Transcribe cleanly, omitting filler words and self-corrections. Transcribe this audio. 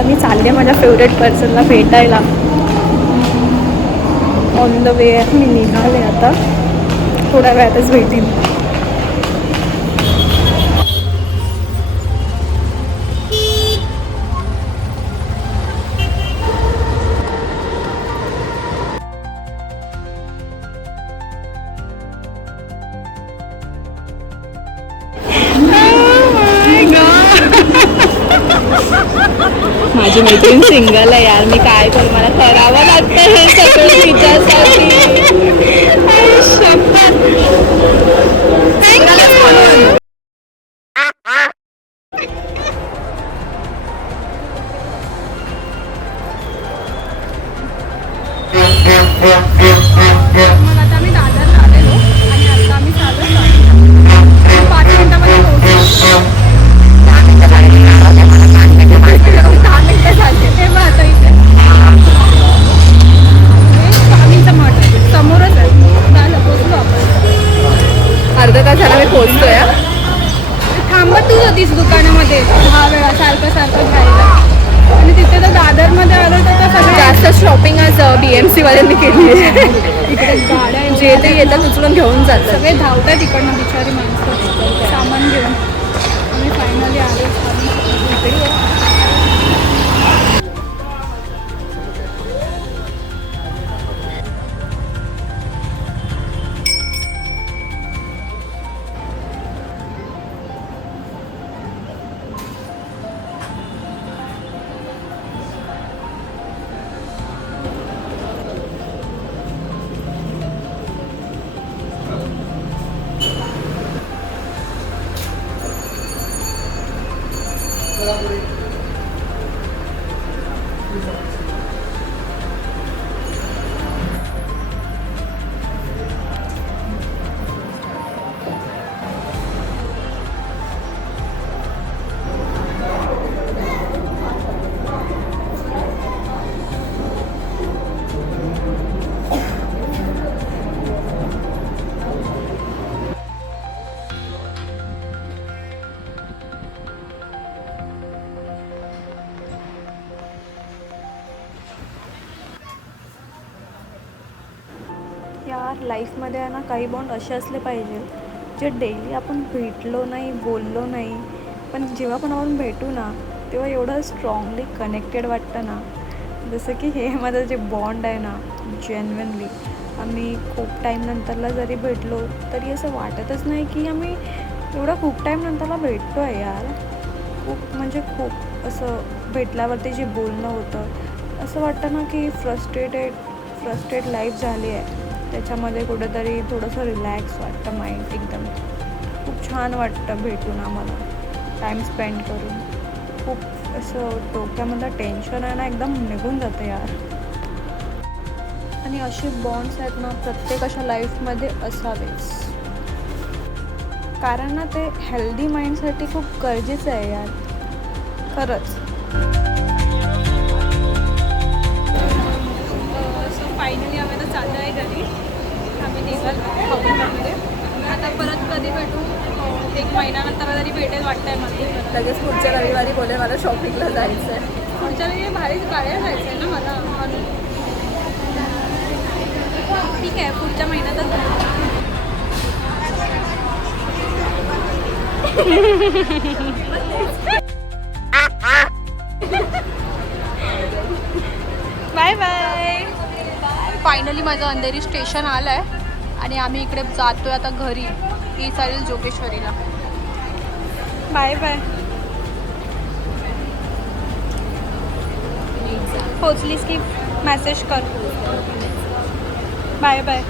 आता मी चालले माझ्या फेवरेट पर्सनला भेटायला. ऑन द वे मी निघाले आता, थोड्या वेळातच भेटीन. माझी मैत्रीण सिंगल आहे यार, मी काय करू, मला करावं लागतं हे सगळं तिच्यासाठी. मग आता आम्ही दादरला आलेलो आणि आता आम्ही चालू 5 मिनिटामध्ये पोहोचलो. 10 मिनिटं झाले ते मग आता इथे स्वामींचं मठ समोरच आहे. झालं पोचलो आपण. अर्धा तास झाला मी पोचतोय. थांबत तू होतीस दुकानामध्ये 10 वेळा सारखं घ्यायला, आणि तिथे तर दादरमध्ये आलो तर सगळं जास्त शॉपिंग आज BMC वाल्यांनी केली आहे. इकडे गाड्या जे ते येतात उचलून घेऊन जातात, सगळे धावतात तिकडनं बिचारी माणसं सामान घेऊन. आम्ही फायनली आलो इकडे. यार लाईफमध्ये आहे ना, काही बॉन्ड असे असले पाहिजे जे डेली आपण भेटलो नाही, बोललो नाही, पण जेव्हा पण आपण भेटू ना तेव्हा एवढं स्ट्रॉंगली कनेक्टेड वाटतं ना. जसं की हे माझं जे बॉन्ड आहे ना, जेन्युइनली आम्ही खूप टाईम नंतरला जरी भेटलो तरी असं वाटतच नाही की आम्ही एवढं खूप टाईम नंतरला भेटतो आहे यार. खूप म्हणजे खूप असं भेटल्यावरती जे बोलणं होतं, असं वाटतं ना की फ्रस्ट्रेट लाईफ झाली आहे. त्याच्यामध्ये कुठेतरी थोडंसं रिलॅक्स वाटतं, माइंड एकदम खूप छान वाटतं भेटून आम्हाला, टाईम स्पेंड करून. खूप असं डोक्यामधलं टेन्शन आहे ना एकदम निघून जातं यार. आणि असे बॉन्ड्स आहेत ना प्रत्येकाच्या लाईफमध्ये असावेच, कारण ना ते हेल्दी माइंडसाठी खूप गरजेचं आहे यार, खरंच. सो फायनली आम्ही आता चाललो आहे घरी. आम्ही निघालो शॉपिंगमध्ये. आता परत कधी भेटू, 1 महिन्यानंतर तरी भेटेल वाटतंय मला. लगेच पुढच्या रविवारी बोले मला शॉपिंगला जायचं आहे. पुढच्या रविवारी बाहेर जायचं आहे ना मला, म्हणून ठीक आहे पुढच्या महिन्यातच. Bye bye. फायनली माझं अंधेरी स्टेशन आलं आहे आणि आम्ही इकडे जातोय आता घरी. ही चालेल जोगेश्वरीला. Bye bye. पोचलीस की मेसेज कर. Bye bye.